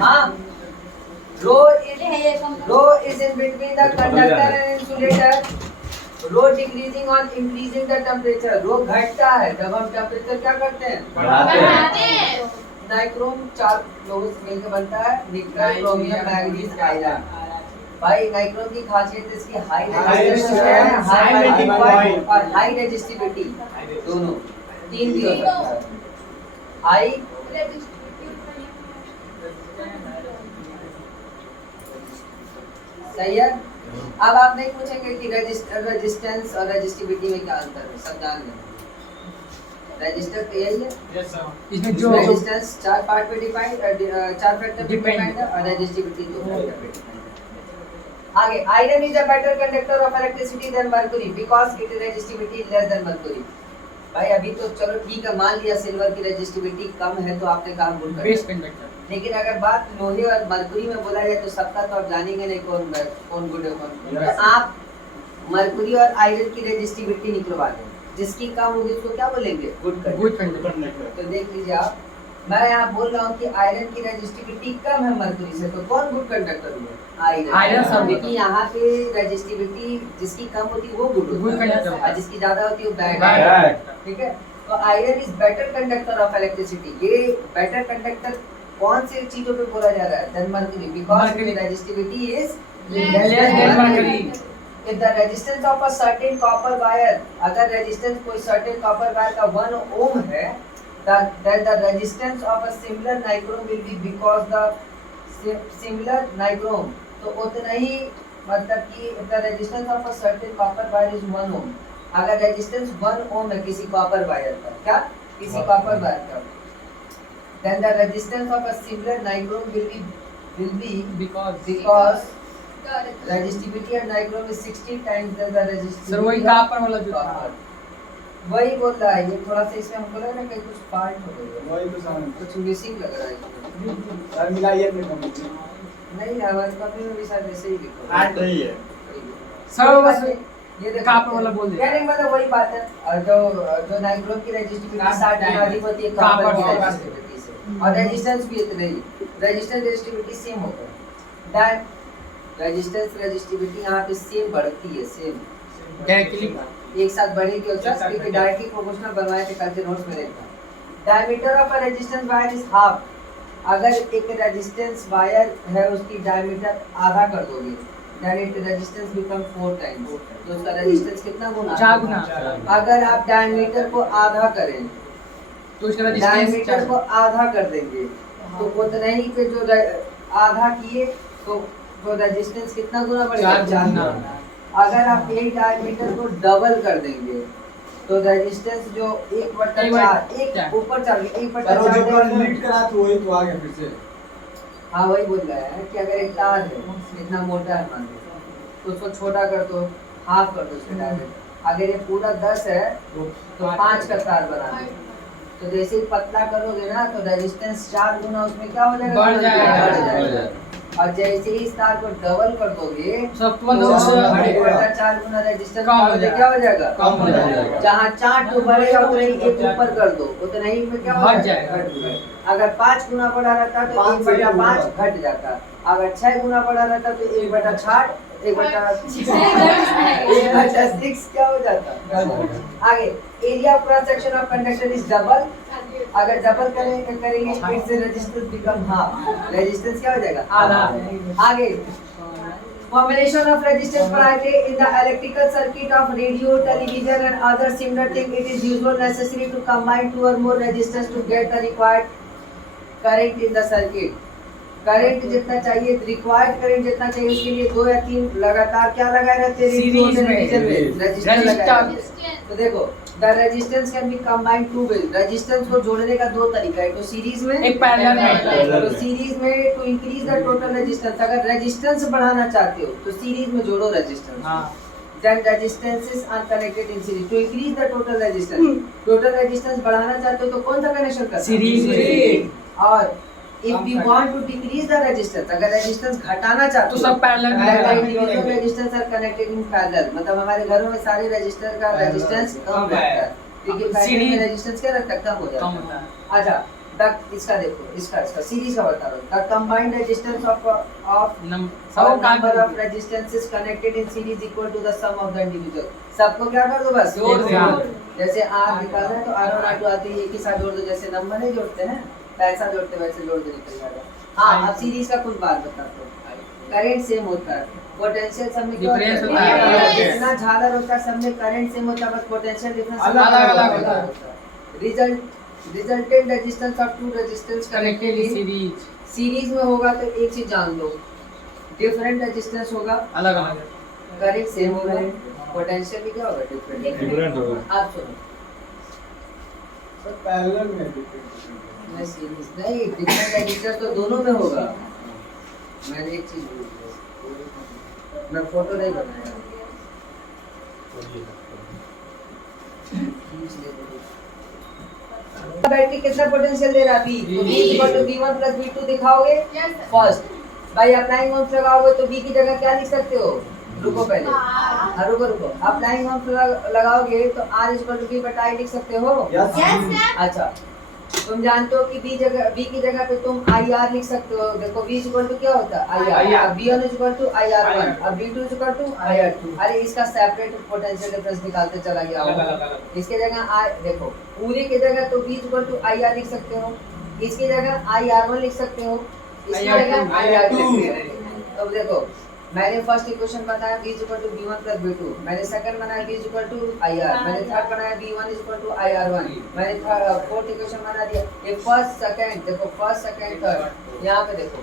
हाँ, rho is in between the conductor and insulator. Rho decreasing और increasing the temperature. Rho घटता है जब हम टेम्परेचर क्या करते हैं, बढ़ाते हैं। नाइक्रोम 4 लोगों से मिलकर बनता है निकल क्रोमियम मैंगनीज आयरन। भाई नाइक्रोम की खासियत इसकी हाई रेजिस्टिविटी और हाई रेजिस्टिविटी दोनों, तीन भी हो सकता है। हाई सही है। अब आप नहीं पूछेंगे कि रेजिस्टेंस और रेजिस्टिविटी में क्या अंतर है, सब जान लें। रजिस्टर तो यही है, इसमें जो रेजिस्टेंस 4 पार्ट पे डिफाइंड 4 फैक्टर पे डिफाइंड है और रेजिस्टिविटी 2 फैक्टर पे डिफाइंड है। आगे, iron is a better conductor of electricity than mercury because it resistivity less than mercury. भाई अभी तो चलो ठीक है, मान लिया सिल्वर की रेजिस्टिविटी कम है तो आपने कहा गुड कंडक्टर, लेकिन अगर बात लोहे और मरकुरी में बोला जाए तो सबका तो आप जानेंगे नहीं कौन गुड है कौन। तो आप मरकुरी और आयरन की रेजिस्टिविटी निकलवा दें, जिसकी कम होगी उसको क्या बोलेंगे, गुड कंडक्टर। तो देख लीजिए आप, मैं यहाँ बोल रहा हूँ कि आयरन की रेजिस्टिविटी कम है मरकुरी से, तो कौन गुड कंडक्टर हुआ, आयरन। क्योंकि यहाँ पे रेजिस्टिविटी जिसकी कम होती है वो गुड कंडक्टर और जिसकी ज्यादा होती है वो बैड। ठीक है, तो iron is better conductor of electricity. ये बेटर कंडक्टर कौन सी चीजों पे बोला जा रहा है, than mercury because resistivity is less than mercury. If the resistance of a certain copper wire, अगर रेजिस्टेंस कोई certain copper wire का 1 ohm है, then the resistance of a similar nichrome will be because the similar nichrome, तो उतना ही मतलब कि if the resistance of a certain copper wire is 1 ohm, अगर resistance 1 ohm है किसी कॉपर वायर का, क्या किसी कॉपर वायर का, then the resistance of a similar nichrome will be because resistivity and nichrome is 60 times the resistivity। Sir वही copper वाला जो वही बोल रहा है, ये थोड़ा सा इसमें हमको लग रहा है कि कुछ फाल्ट हो गई है, वही तो सामने कुछ मिसिंग लग रहा है सर। मिलाइए में कम नहीं, हमारे कंपनी में भी शायद ऐसे ही लिखा है, ऐड नहीं है सर। बस ये देखो कॉपर वाला बोल दिया, यानी मतलब वही बात है। और जो नाइक्रोम की रेजिस्टिविटी 60 गुना अधिक होती है कॉपर की रेजिस्टिविटी से, और रेजिस्टेंस भी इतना ही, रेजिस्टेंस रेजिस्टिविटी सेम होता है। दैट रेजिस्टेंस रेजिस्टिविटी यहाँ पे सेम बढ़ती है, सेम डायरेक्टली एक साथ बढ़ेगी और क्योंकि डायरेक्टली प्रोपोर्शनल बनवाए थे कल के नोट्स में देखा। Diameter of a resistance wire is half. अगर एक रेजिस्टेंस वायर है उसकी डायमीटर आधा कर दोगे then it resistance become 4 times, तो उसका रेजिस्टेंस कितना गुना, 4 गुना। अगर आप डायमीटर को आधा करें तो उसका रेजिस्टेंस डायमीटर को आधा कर देंगे तो उतना ही पे जो आधा किए तो रेजिस्टेंस कितना गुना बढ़ेगा, 4 गुना। अगर आप एक डायमीटर को डबल कर देंगे तो रेजिस्टेंस जो 1/4 एक ऊपर चल गया 1/4 लीड करा तो वही तो आ गया फिर से। हाँ वही बोल रहा है कि अगर एक तार है इतना मोटा है मान लो तो उसको छोटा कर दो, हाफ कर दो उसके डायमीटर। अगर ये पूरा 10 है तो 5 का तार बना दो, तो जैसे ही पतला करोगे ना तो रेजिस्टेंस 4 गुना उसमें क्या हो जाएगा, बढ़ जाएगा। और जैसे ही इस तार को डबल कर दोगे तो 4 गुना रेजिस्टेंस क्या हो जाएगा, कम हो जाएगा। जहाँ 4 तो बढ़ेगा उतना ही एक ऊपर कर दो, उतना ही में क्या हो जाएगा, अगर 5 गुना बढ़ा रहता तो 1/5 घट जाता, अगर 6 गुना बढ़ा रहता तो 1/6 1/6 क्या हो जाता। आगे, area of cross section of conductor is double. अगर डबल करेंगे फिर से रेजिस्टेंस बिकम हाफ, रेजिस्टेंस क्या हो जाएगा, आधा। आगे, formulation of resistance variety in the electrical circuit of radio, television and other similar thing, it is usually necessary to combine 2 or more resistors to get the required current in the circuit। Current जितना चाहिए, required current जितना चाहिए उसके लिए 2 या 3 लगातार क्या लगाए रहते हैं, सीरीज में रेजिस्टर लगाए। तो देखो the resistance can be combined 2 ways. Resistance को जोड़ने का 2 तरीका है, तो सीरीज में, एक पैरेलल में। तो सीरीज में to increase the total resistance, अगर रेजिस्टेंस बढ़ाना चाहते हो तो सीरीज में जोड़ो resistance. Then resistances are connected in series to increase the total resistance। Total resistance बढ़ाना चाहते हो तो कौन सा कनेक्शन करना, सीरीज। और if we want to decrease the resistance, अगर रेजिस्टेंस घटाना चाहते हो तो सब पैरेलल में, resistance R connected in parallel. मतलब हमारे घरों में सारे रेजिस्टर का रेजिस्टेंस कम रहता है, लेकिन पैरेलल में रेजिस्टेंस क्या रहता है, कम हो जाता है। अच्छा, इसका देखो, इसका सीरीज का बता रहा हूँ। The combined resistance of number of resistances connected in series equal to the sum of the individual. सबको क्या कर दो बस जोड़ दो। जैसे R निकालना है तो R1 R2 आते ही एक ही साथ जोड़ दो, जैसे नंबर नहीं जोड़ते हैं पैसा जोड़ते वैसे जोड़ दो, निकल जाएगा। हाँ, अब सीरीज का कुछ बात बताता हूँ। करंट सेम होता है, पोटेंशियल सब में क्या होता है, जितना झालर होता है सब में करंट सेम होता है, बस पोटेंशियल डिफरेंस अलग होता है। Resultant resistance of two resistance connected in series में होगा तो एक चीज जान लो, डिफरेंट रेजिस्टेंस होगा, अलग अलग, करंट सेम होगा, पोटेंशियल भी क्या होगा डिफरेंट होगा। आप सुनो सर पैरेलल में डिफरेंट मैं सीरीज नहीं, डिफरेंट रेजिस्टेंस तो दोनों में होगा। मैंने एक चीज भूल गया, मैं फोटो नहीं बनाया। बैटरी कितना पोटेंशियल दे रहा है? V = V1 + V2 दिखाओगे फर्स्ट। भाई अप्लाइंग ओम्स लगाओगे तो V की जगह क्या लिख सकते हो? रुको पहले, हाँ रुको। अप्लाइंग ओम्स लगाओगे तो R = V/I लिख सकते हो? अच्छा, तुम जानते हो कि V की जगह पे तुम IR लिख सकते हो। देखो V = क्या होता है? IR। V1 = IR1, अब V2 = IR2। अरे इसका सेपरेट पोटेंशियल डिफरेंस निकालते चला गया हो। इसके जगह देखो, पूरी की जगह तो V = IR लिख सकते हो, इसकी जगह IR1 लिख सकते हो, इसकी जगह IR2 लिख सकते हो। अब देखो, मैंने फर्स्ट इक्वेशन बताया V = V1 + V2, मैंने सेकंड बनाया V = IR, मैंने थर्ड बनाया V1 = IR1, मैंने फोर्थ इक्वेशन बना दिया। ये फर्स्ट सेकंड देखो, फर्स्ट सेकंड थर्ड, यहाँ पे देखो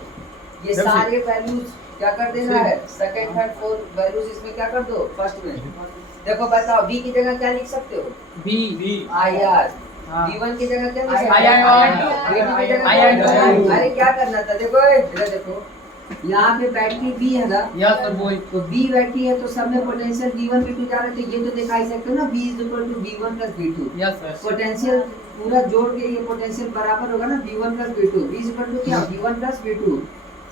ये सारे वैल्यूज क्या कर देना है, सेकंड थर्ड फोर्थ वैल्यूज इसमें क्या कर दो फर्स्ट में। देखो बताओ V की जगह क्या लिख सकते हो? IR। V1 की जगह क्या लिख सकते हो? V2 की जगह IR2। अरे क्या करना था, देखो इधर देखो, यहाँ पे बैटरी B है ना, तो B बैटरी है तो सब में पोटेंशियल V1 V2 जा रहे थे, ये तो दिखाई सकते हो ना V = V1 + V2। पोटेंशियल पूरा जोड़ के ये पोटेंशियल बराबर होगा ना V1 + V2। V = क्या? V1 + V2,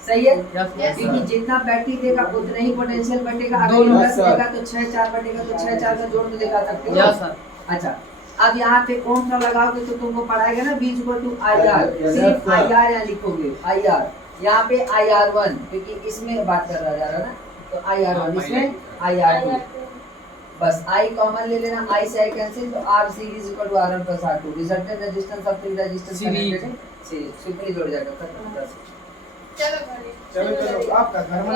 सही है? क्योंकि जितना बैटरी देगा उतना ही पोटेंशियल बटेगा। अगर 10 देगा तो 6 4 बटेगा, तो 6 4 का जोड़ तो दिखा सकते हो। अच्छा, अब यहाँ पे ओम का लगाओगे तो तुमको पढ़ाएगा ना V = IR, सिर्फ IR यहाँ लिखोगे IR, यहाँ पे IR1 क्योंकि इसमें बात कर रहा जा रहा ना, तो IR1 इसमें IR2, बस I कॉमन ले लेना, I से I कैंसिल, तो R series = R1 + R2। Resultant resistance of 3 resistance connected series simply जोड़ जाएगा, खत्म। चलो आपका घर में